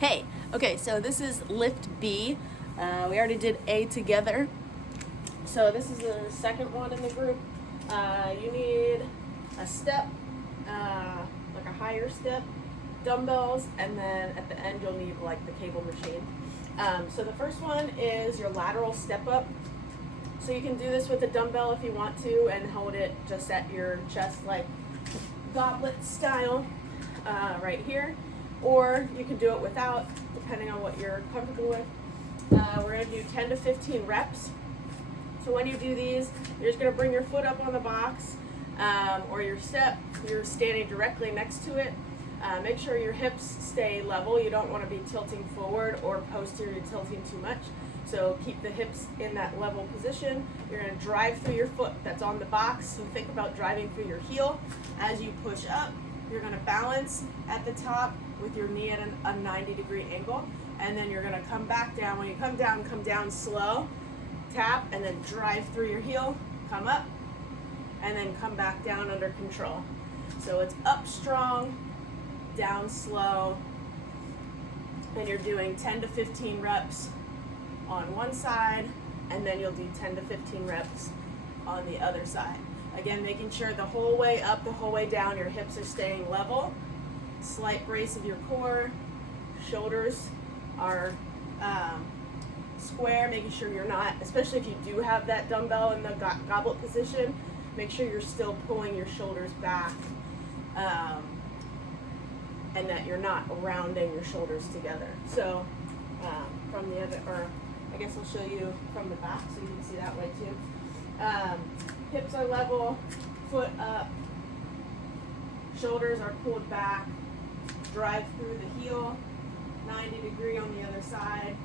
Hey, okay, so this is Lift B. We already did A together. So this is the second one in the group. You need a step, like a higher step, dumbbells, and then at the end you'll need like the cable machine. So the first one is your lateral step up. So you can do this with a dumbbell if you want to and hold it just at your chest like goblet style right here. Or you can do it without, depending on what you're comfortable with. We're going to do 10 to 15 reps. So when you do these, you're just going to bring your foot up on the box or your step. You're standing directly next to it. Make sure your hips stay level. You don't want to be tilting forward or posterior tilting too much. So keep the hips in that level position. You're going to drive through your foot that's on the box. So think about driving through your heel. As you push up, you're going to balance at the top with your knee at a 90-degree angle. And then you're going to come back down. When you come down slow. Tap and then drive through your heel. Come up and then come back down under control. So it's up strong, down slow. And you're doing 10 to 15 reps on one side, and then you'll do 10 to 15 reps on the other side. Again, making sure the whole way up, the whole way down, your hips are staying level. Slight brace of your core. Shoulders are square, making sure you're not, especially if you do have that dumbbell in the goblet position, make sure you're still pulling your shoulders back and that you're not rounding your shoulders together. So from the other, or I guess I'll show you from the back so you can see that way too. Hips are level, foot up, shoulders are pulled back, drive through the heel, 90-degree on the other side.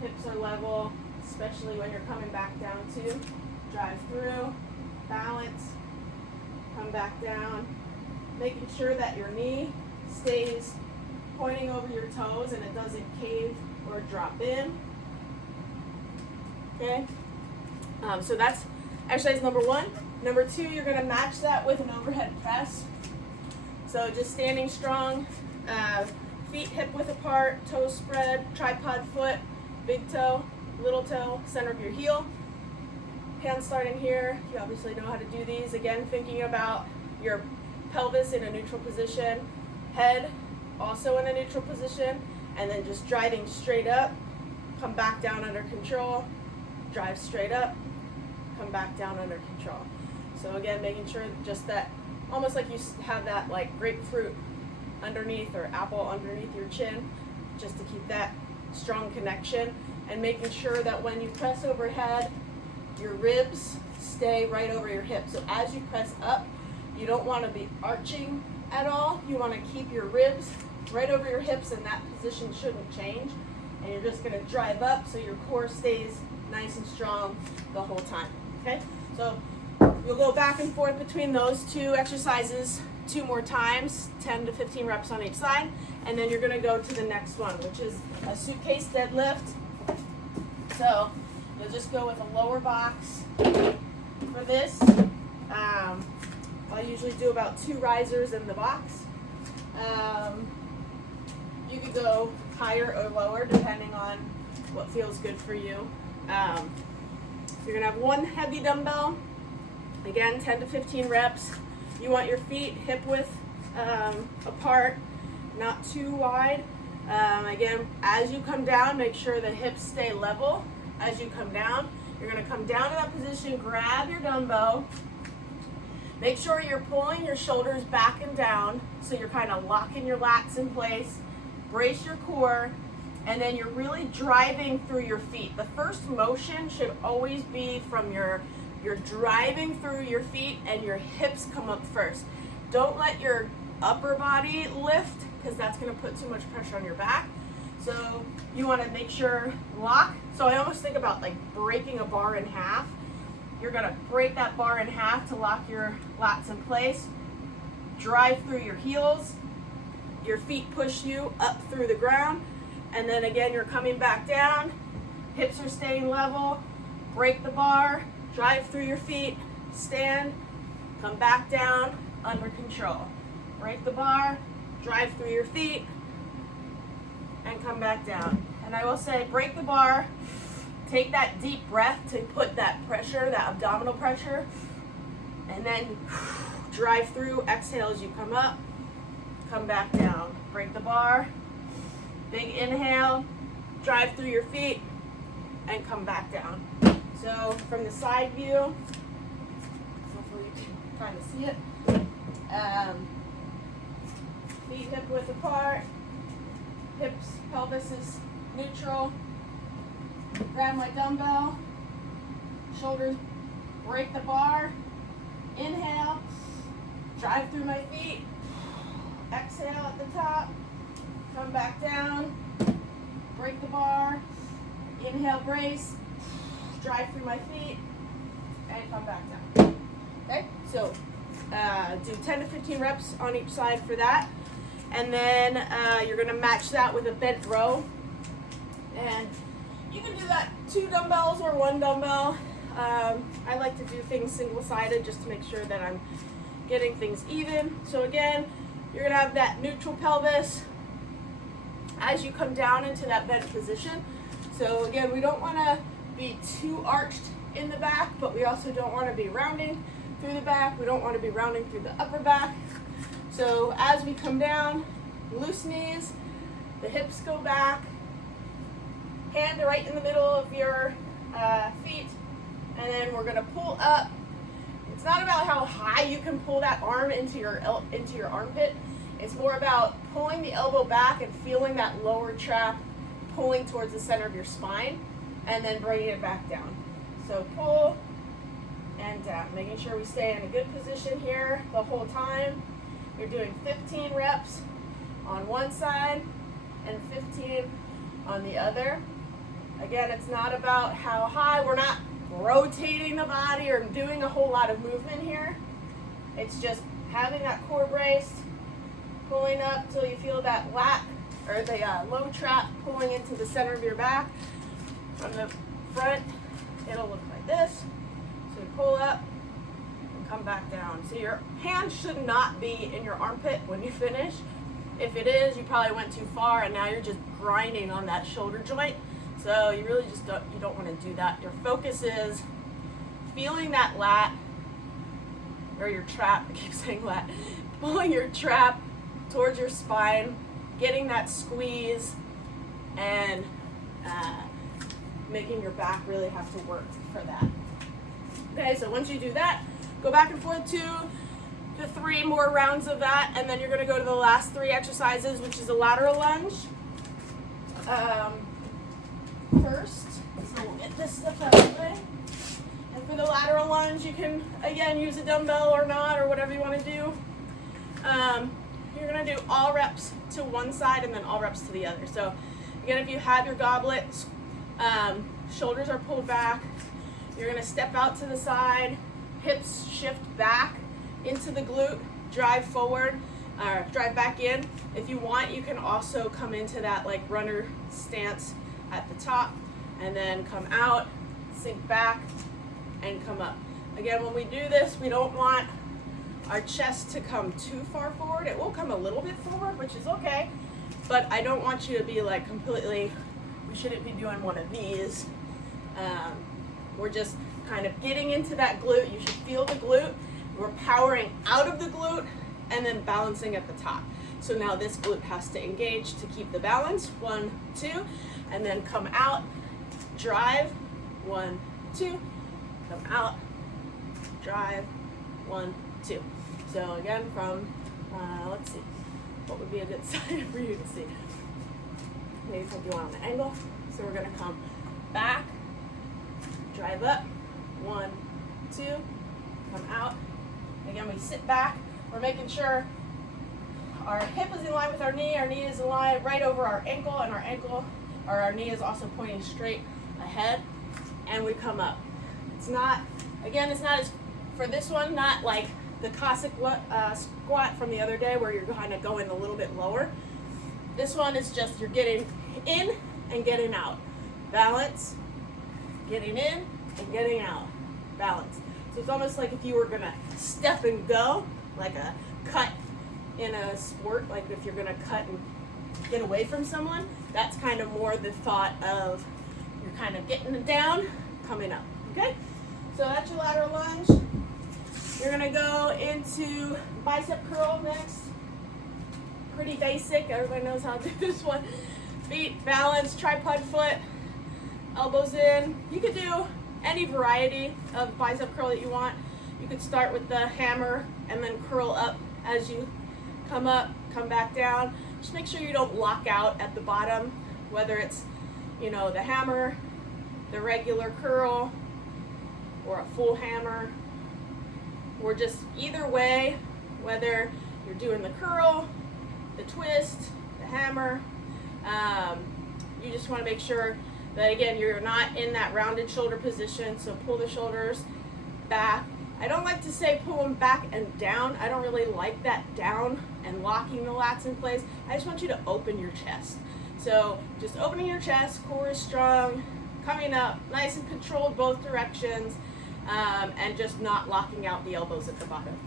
Hips are level, especially when you're coming back down too. Drive through, balance, come back down. Making sure that your knee stays pointing over your toes and it doesn't cave or drop in. Okay, so that's exercise number one. Number two, you're going to match that with an overhead press. So just standing strong, feet hip width apart, toes spread, tripod foot, big toe, little toe, center of your heel. Hands starting here. You obviously know how to do these. Again, thinking about your pelvis in a neutral position, head also in a neutral position, and then just driving straight up, come back down under control, drive straight up, come back down under control. So again, making sure just that, almost like you have that like grapefruit underneath or apple underneath your chin, just to keep that strong connection, and making sure that when you press overhead, your ribs stay right over your hips. So as you press up, you don't want to be arching at all. You want to keep your ribs right over your hips, and that position shouldn't change. And you're just going to drive up so your core stays nice and strong the whole time. Okay? So you'll go back and forth between those two exercises 2 more times, 10 to 15 reps on each side, and then you're going to go to the next one, which is a suitcase deadlift. So you'll just go with a lower box for this. I usually do about 2 risers in the box. You could go higher or lower depending on what feels good for you. You're going to have 1 heavy dumbbell. Again, 10 to 15 reps. You want your feet hip width apart, not too wide. Again, as you come down, make sure the hips stay level. As you come down, you're going to come down to that position, grab your dumbbell. Make sure you're pulling your shoulders back and down, so you're kind of locking your lats in place. Brace your core, and then you're really driving through your feet. The first motion should always be from you're driving through your feet and your hips come up first. Don't let your upper body lift, because that's going to put too much pressure on your back. So you want to make sure lock. So I almost think about like breaking a bar in half. You're going to break that bar in half to lock your lats in place. Drive through your heels. Your feet push you up through the ground. And then again, you're coming back down. Hips are staying level. Break the bar. Drive through your feet. Stand. Come back down under control. Break the bar. Drive through your feet. And come back down. And I will say, break the bar, take that deep breath to put that pressure, that abdominal pressure, and then drive through, exhale as you come up, come back down. Break the bar, big inhale, drive through your feet, and come back down. So from the side view, hopefully you can kind of see it. Feet hip width apart, hips, pelvis is neutral. Grab my dumbbell, shoulders, break the bar, inhale, drive through my feet, exhale at the top, come back down, break the bar, inhale, brace, drive through my feet, and come back down. Okay, so do 10 to 15 reps on each side for that. And then you're gonna match that with a bent row. And you can do that 2 dumbbells or 1 dumbbell. I like to do things single-sided just to make sure that I'm getting things even. So again, you're gonna have that neutral pelvis as you come down into that bent position. So again, we don't wanna be too arched in the back, but we also don't wanna be rounding through the back. We don't wanna be rounding through the upper back. So as we come down, loose knees, the hips go back, hand right in the middle of your feet, and then we're gonna pull up. It's not about how high you can pull that arm into your armpit. It's more about pulling the elbow back and feeling that lower trap pulling towards the center of your spine, and then bringing it back down. So pull and down, making sure we stay in a good position here the whole time. You're doing 15 reps on one side and 15 on the other. Again, it's not about how high. We're not rotating the body or doing a whole lot of movement here. It's just having that core braced, pulling up till you feel that lat or the low trap pulling into the center of your back. From the front, it'll look like this. So you pull up and come back down. So your hand should not be in your armpit when you finish. If it is, you probably went too far and now you're just grinding on that shoulder joint. So you really just don't want to do that. Your focus is feeling that lat, or your trap, I keep saying lat, pulling your trap towards your spine, getting that squeeze, and making your back really have to work for that. Okay, so once you do that, go back and forth 2 to 3 more rounds of that, and then you're gonna go to the last 3 exercises, which is a lateral lunge. First, so we'll get this stuff out of the way. And for the lateral lunge, you can, again, use a dumbbell or not, or whatever you want to do. You're going to do all reps to one side and then all reps to the other. So, again, if you have your goblet, shoulders are pulled back. You're going to step out to the side, hips shift back into the glute, drive forward, or drive back in. If you want, you can also come into that like runner stance at the top, and then come out, sink back, and come up. Again, when we do this, we don't want our chest to come too far forward. It will come a little bit forward, which is okay, but I don't want you to be like completely, we shouldn't be doing one of these. We're just kind of getting into that glute. You should feel the glute. We're powering out of the glute and then balancing at the top. So now this glute has to engage to keep the balance. 1, 2, and then come out, drive, 1, 2, come out, drive, 1, 2. So again, from, let's see, what would be a good side for you to see? Maybe put you on the angle. So we're gonna come back, drive up, 1, 2, come out. Again, we sit back. We're making sure our hip is in line with our knee is in line right over our ankle, and our knee is also pointing straight ahead, and we come up. It's not, again, it's not as, for this one, not like the Cossack squat from the other day where you're kind of going a little bit lower. This one is just, you're getting in and getting out. Balance, getting in and getting out. Balance. So it's almost like if you were gonna step and go, like a cut in a sport, like if you're gonna cut and get away from someone. That's kind of more the thought of you're kind of getting it down, coming up, okay? So that's your lateral lunge. You're gonna go into bicep curl next. Pretty basic, everybody knows how to do this one. Feet balanced, tripod foot, elbows in. You could do any variety of bicep curl that you want. You could start with the hammer and then curl up as you come up, come back down. Just make sure you don't lock out at the bottom, whether it's, you know, the hammer, the regular curl, or a full hammer, or just either way, whether you're doing the curl, the twist, the hammer. You just want to make sure that, again, you're not in that rounded shoulder position, so pull the shoulders back. I don't like to say pull them back and down. I don't really like that down and locking the lats in place. I just want you to open your chest. So just opening your chest, core is strong, coming up, nice and controlled both directions, and just not locking out the elbows at the bottom.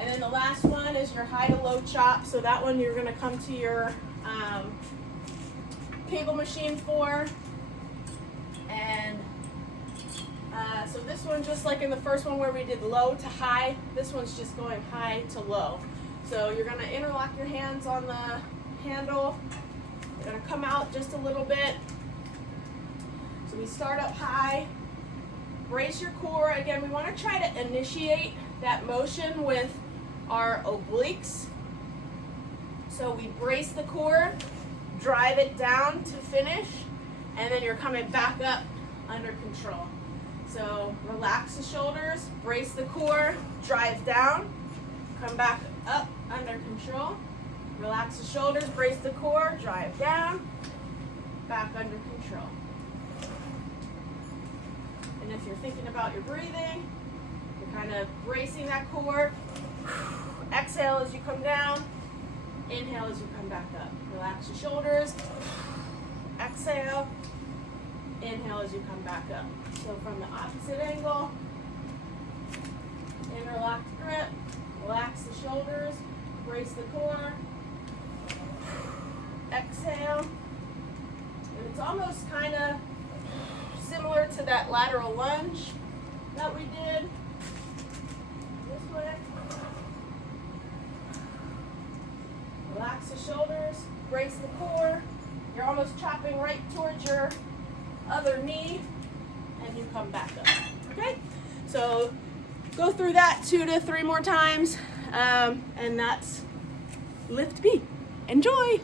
And then the last one is your high to low chop. So that one you're gonna come to your cable machine for. And so this one, just like in the first one where we did low to high, this one's just going high to low. So you're gonna interlock your hands on the handle. You're gonna come out just a little bit. So we start up high, brace your core. Again, we wanna try to initiate that motion with our obliques. So we brace the core, drive it down to finish, and then you're coming back up under control. So relax the shoulders, brace the core, drive down, come back up under control. Relax the shoulders, brace the core, drive down, back under control. And if you're thinking about your breathing, you're kind of bracing that core. Exhale as you come down, inhale as you come back up. Relax your shoulders, exhale, inhale as you come back up. So from the opposite angle, interlocked grip, relax the shoulders, brace the core, exhale. And it's almost kind of similar to that lateral lunge that we did. This way. Relax the shoulders, brace the core. You're almost chopping right towards your other knee, and you come back up. Okay? So go through that 2 to 3 more times, and that's Lift B. Enjoy!